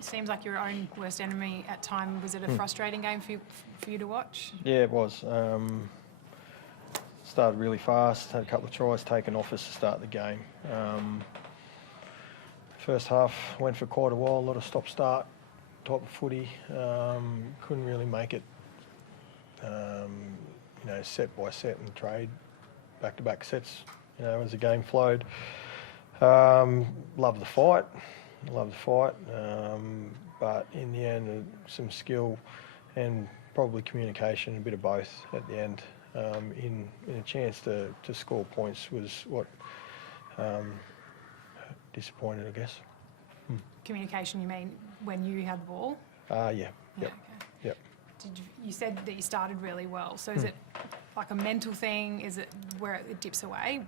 seems like your own worst enemy at time. Was it a frustrating game for you to watch? Yeah, it was. Started really fast, had a couple of tries taken off us to start the game. First half went for quite a while, a lot of stop-start type of footy. Couldn't really make it, set by set and trade, back-to-back sets, as the game flowed. Loved the fight, but in the end, some skill and probably communication, a bit of both at the end. In a chance to score points was what disappointed, I guess. Communication, you mean when you had the ball? Yeah. Yep. Okay. Yep. You said that you started really well. So is it like a mental thing? Is it where it dips away?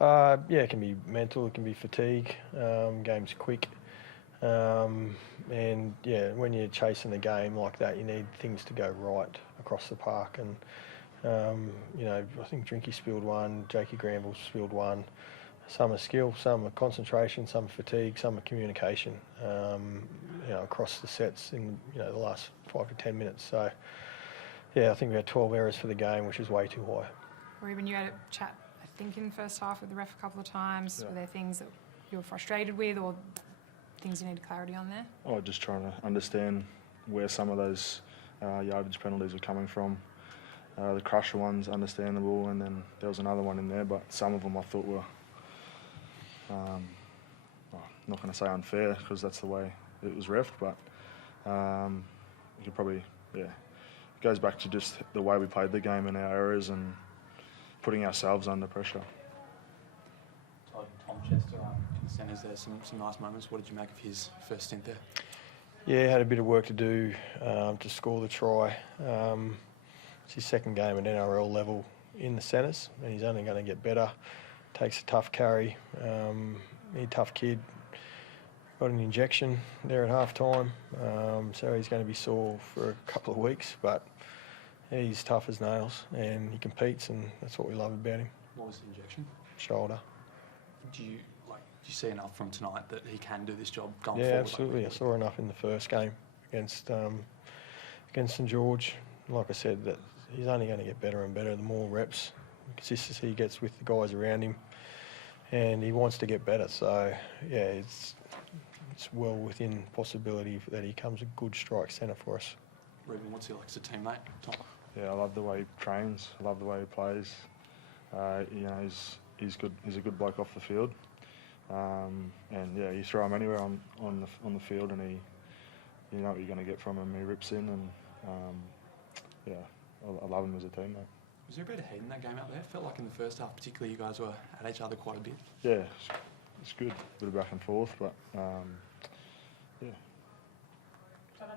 It can be mental. It can be fatigue. Game's quick. When you're chasing the game like that, you need things to go right across the park. And I think Drinky spilled one, Jakey Granville spilled one. Some are skill, some are concentration, some are fatigue, some are communication. Across the sets in the last 5 to 10 minutes. So, I think we had 12 errors for the game, which is way too high. Reuben, you had a chat, I think, in the first half with the ref a couple of times. Yeah. Were there things that you were frustrated with, or things you needed clarity on there? Oh, just trying to understand where some of those yardage penalties were coming from. The Crusher one's understandable, and then there was another one in there, but some of them I thought were, I'm not going to say unfair because that's the way it was refed, but you could probably, it goes back to just the way we played the game and our errors and putting ourselves under pressure. Todd, Tom Chester, in the centres there, some nice moments. What did you make of his first stint there? Yeah, had a bit of work to do to score the try. It's his second game at NRL level in the centres, and he's only going to get better. Takes a tough carry. He's a tough kid. Got an injection there at half time, so he's going to be sore for a couple of weeks, but he's tough as nails and he competes, and that's what we love about him. What was the injection? Shoulder. Do you see enough from tonight that he can do this job going forward? Yeah, absolutely. I saw enough in the first game against St George. Like I said, that he's only going to get better and better the more reps, consistency he gets with the guys around him, and he wants to get better. So it's well within possibility that he becomes a good strike centre for us. Reuben, what's he like as a teammate, Tom? Yeah, I love the way he trains. I love the way he plays. He's good. He's a good bloke off the field, you throw him anywhere on the field, and you know what you're going to get from him. He rips in, and I love him as a teammate. Was there a bit of heat in that game out there? Felt like in the first half, particularly, you guys were at each other quite a bit. Yeah, it's good. A bit of back and forth, but So I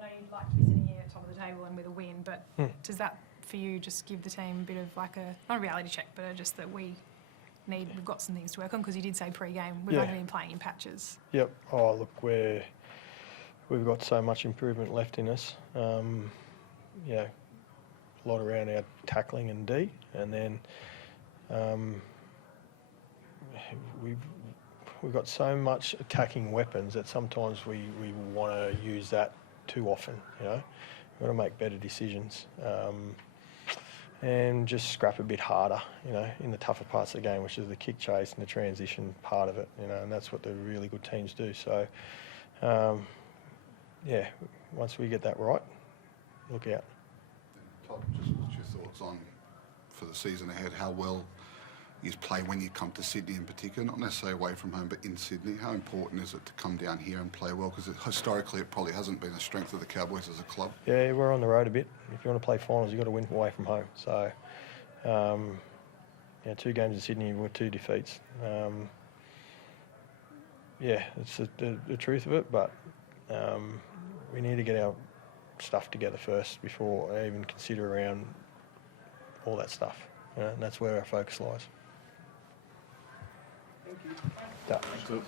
know you'd like to be sitting here at the top of the table and with a win, but does that for you just give the team a bit of like not a reality check, but just that we've got some things to work on? Because you did say pre-game we've only been playing in patches. Yep. Oh, look, we've got so much improvement left in us. A lot around our tackling and D, and then we've got so much attacking weapons that sometimes we want to use that too often. We've got to make better decisions and just scrap a bit harder. In the tougher parts of the game, which is the kick chase and the transition part of it. And that's what the really good teams do. So once we get that right, look out. Todd, just what's your thoughts on, for the season ahead, how well you play when you come to Sydney in particular, not necessarily away from home, but in Sydney? How important is it to come down here and play well? Because historically it probably hasn't been a strength of the Cowboys as a club. Yeah, we're on the road a bit. If you want to play finals, you've got to win away from home. So, 2 games in Sydney with 2 defeats. It's the truth of it, but we need to get our stuff together first before I even consider around all that stuff. And that's where our focus lies. Thank you. Thank you.